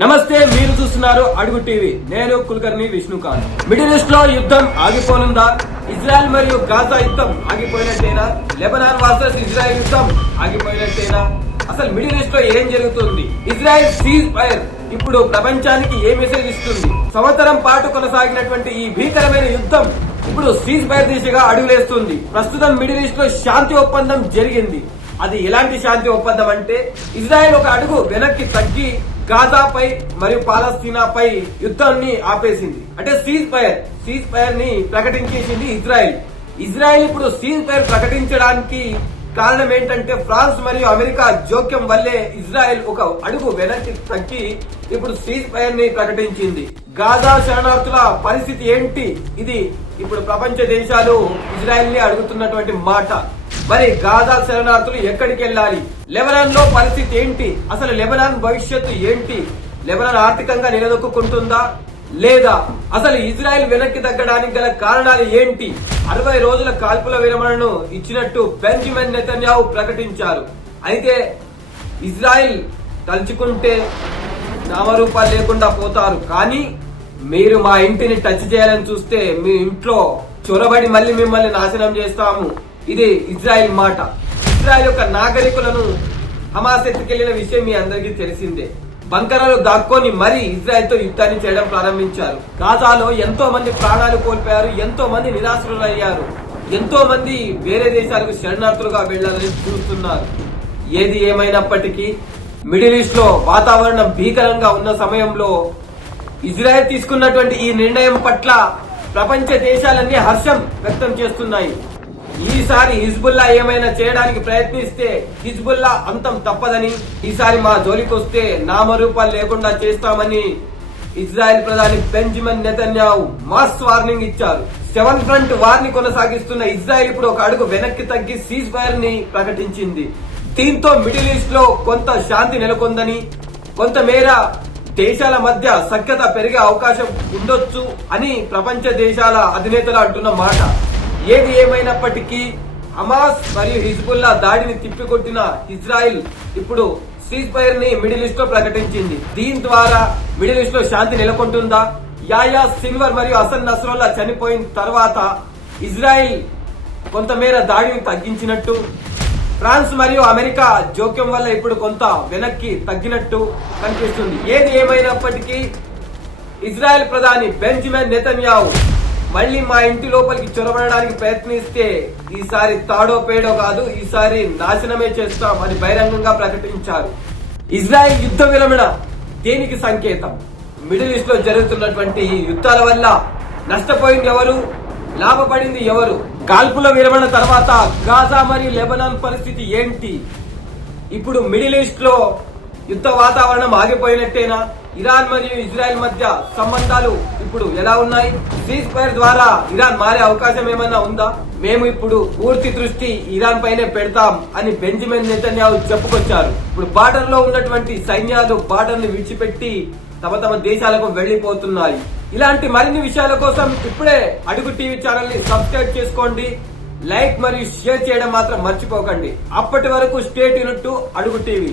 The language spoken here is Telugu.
నమస్తే, మీరు చూస్తున్నారు అడుగు టీవీ. నేను కుల్కర్ణి విష్ణుకాంత్. మిడిల్ ఈస్ట్ లో యుద్ధం ఆగిపోనుందా? ఇజ్రాయెల్ మరియు గాజా యుద్ధం ఆగిపోయినట్టేనా? లెబనాన్ వర్సెస్ ఇజ్రాయెల్ యుద్ధం ఆగిపోయినట్టేనా? అసలు మిడిల్ ఈస్ట్ లో ఏం జరుగుతుంది? ఇజ్రాయెల్ సీజ్ ఫైర్ ఇప్పుడు ప్రపంచానికి ఏ మెసేజ్ ఇస్తుంది? సంవత్సరం పాటు కొనసాగినటువంటి ఈ భీకరమైన యుద్ధం ఇప్పుడు సీజ్ ఫైర్ దిశగా అడుగులేస్తుంది. ప్రస్తుతం మిడిల్ ఈస్ట్ లో శాంతి ఒప్పందం జరిగింది. అది ఎలాంటి శాంతి ఒప్పందం అంటే, ఇజ్రాయెల్ ఒక అడుగు వెనక్కి తగ్గి గాజాపై మరియు పాలస్తీనాపై యుద్ధాన్ని ఆపేసింది. అంటే సీజ్ ఫైర్ ని ప్రకటించేసింది ఇజ్రాయెల్ ఇప్పుడు సీజ్ ఫైర్ ప్రకటించడానికి కారణం ఏంటంటే, ఫ్రాన్స్ మరియు అమెరికా జోక్యం వల్లే ఇజ్రాయెల్ ఒక అడుగు వెనక్కి తగ్గి ఇప్పుడు సీజ్ ఫైర్ ని ప్రకటించింది. గాజా శరణార్థుల పరిస్థితి ఏంటి? ఇది ఇప్పుడు ప్రపంచ దేశాలు ఇజ్రాయెల్ ని అడుగుతున్నటువంటి మాట. మరి గాజా శరణార్థులు ఎక్కడికి వెళ్ళాలి? లెబనాన్ లో పరిస్థితి ఏంటి? అసలు లెబనాన్ భవిష్యత్తు ఏంటి? లెబనాన్ ఆర్థికంగా నిలదొక్కుంటుందా లేదా? అసలు ఇజ్రాయెల్ వెనక్కి తగ్గడానికి గల కారణాలు ఏంటి? 60 రోజుల కాల్పుల విరమణను ఇచ్చినట్టు బెంజమిన్ నెతన్యాహు ప్రకటించారు. అయితే ఇజ్రాయెల్ తలుచుకుంటే నామరూపాలు లేకుండా పోతారు. కానీ మీరు మా ఇంటిని టచ్ చేయాలని చూస్తే మీ ఇంట్లో చొరబడి మళ్ళీ మిమ్మల్ని నాశనం చేస్తాము. ఇది ఇజ్రాయెల్ మాట. ఇజ్రాయెల్ యొక్క నాగరికులను హమాస్ ఎత్తుకెళ్లిన విషయం మీ అందరికీ తెలిసిందే. బంకరాలు దాక్కొని మరీ ఇజ్రాయెల్ తో యుద్ధాన్ని చేయడం ప్రారంభించారు. గాజాలో ఎంతో మంది ప్రాణాలు కోల్పోయారు, ఎంతో మంది నిరాశ్రులయ్యారు, ఎంతో మంది వేరే దేశాలకు శరణార్థులుగా వెళ్లాలని చూస్తున్నారు. ఏది ఏమైనప్పటికీ మిడిల్ ఈస్ట్ లో వాతావరణం భీకరంగా ఉన్న సమయంలో ఇజ్రాయెల్ తీసుకున్నటువంటి ఈ నిర్ణయం పట్ల ప్రపంచ దేశాలన్నీ హర్షం వ్యక్తం చేస్తున్నాయి. ఈసారి హిజ్బుల్లా ఏమైనా చేయడానికి ప్రయత్నిస్తే హిజ్బుల్లా అంతం తప్పదని, ఈసారి మా జోలికొస్తే నామరూపాలు లేకుండా చేస్తామని ఇజ్రాయెల్ ప్రధాని బెంజమిన్ నెతన్యాహు మాస్ వార్నింగ్ ఇచ్చారు. 7th ఫ్రంట్ వార్ ని కొనసాగిస్తున్న ఇజ్రాయెల్ ఇప్పుడు ఒక అడుగు వెనక్కి తగ్గి సీజ్ ఫైర్ ని ప్రకటించింది. దీంతో మిడిల్ ఈస్ట్ లో కొంత శాంతి నెలకొందని, కొంతమేర దేశాల మధ్య సఖ్యత పెరిగే అవకాశం ఉండొచ్చు అని ప్రపంచ దేశాల అధినేతలు అంటున్న మాట. ఏది ఏమైనప్పటికీ హమాస్ మరియు హిజ్బుల్లా దాడిని తిప్పికొట్టిన ఇజ్రాయెల్ ఇప్పుడు సీజ్ ఫైర్ ని మిడిల్ ఈస్ట్ లో ప్రకటించింది. దీని ద్వారా మిడిల్ ఈస్ట్ లో శాంతి నెలకొంటుందా? యాయా సిన్వర్ మరియు హసన్ నస్రల్లా చనిపోయిన తర్వాత ఇజ్రాయెల్ కొంతమేర దాడిని తగ్గించినట్టు, ఫ్రాన్స్ మరియు అమెరికా జోక్యం వల్ల ఇప్పుడు కొంత వెనక్కి తగ్గినట్టు కనిపిస్తుంది. ఏది ఏమైనప్పటికీ ఇజ్రాయెల్ ప్రధాని బెంజమిన్ నెతన్యాహు మళ్ళీ మా ఇంటి లోపలికి చొరబడడానికి ప్రయత్నిస్తే ఈసారి తాడో పేడో కాదు, ఈసారి నాశనమే చేస్తాం అని బహిరంగంగా ప్రకటించారు. ఇజ్రాయెల్ యుద్ధ విరమణ దేనికి సంకేతం? మిడిల్ ఈస్ట్ లో జరుగుతున్నటువంటి యుద్ధాల వల్ల నష్టపోయింది ఎవరు, లాభపడింది ఎవరు? కాల్పుల విరమణ తర్వాత గాజా మరియు లెబనాన్ పరిస్థితి ఏంటి? ఇప్పుడు మిడిల్ ఈస్ట్ లో యుద్ధ వాతావరణం ఆగిపోయినట్టేనా? ఇరాన్ మరియు ఇజ్రాయెల్ మధ్య సంబంధాలు ఇప్పుడు ఎలా ఉన్నాయి? సీజ్ ఫైర్ ద్వారా ఇరాన్ మారే అవకాశం ఏమైనా ఉందా? మేము ఇప్పుడు పూర్తి దృష్టి ఇరాన్ పైనే పెడతాం అని బెంజమిన్ నెతన్యాహు చెప్పుకొచ్చారు. ఇప్పుడు బార్డర్ లో ఉన్నటువంటి సైన్యాలు బార్డర్ ని విడిచిపెట్టి తమ దేశాలకు వెళ్లిపోతున్నాయి. ఇలాంటి మరిన్ని విషయాల కోసం ఇప్పుడే అడుగు టీవీ ఛానల్ ని సబ్స్క్రైబ్ చేసుకోండి. లైక్ మరియు షేర్ చేయడం మాత్రం మర్చిపోకండి. అప్పటి వరకు స్టే ట్యూన్డ్ టు అడుగు టీవీ.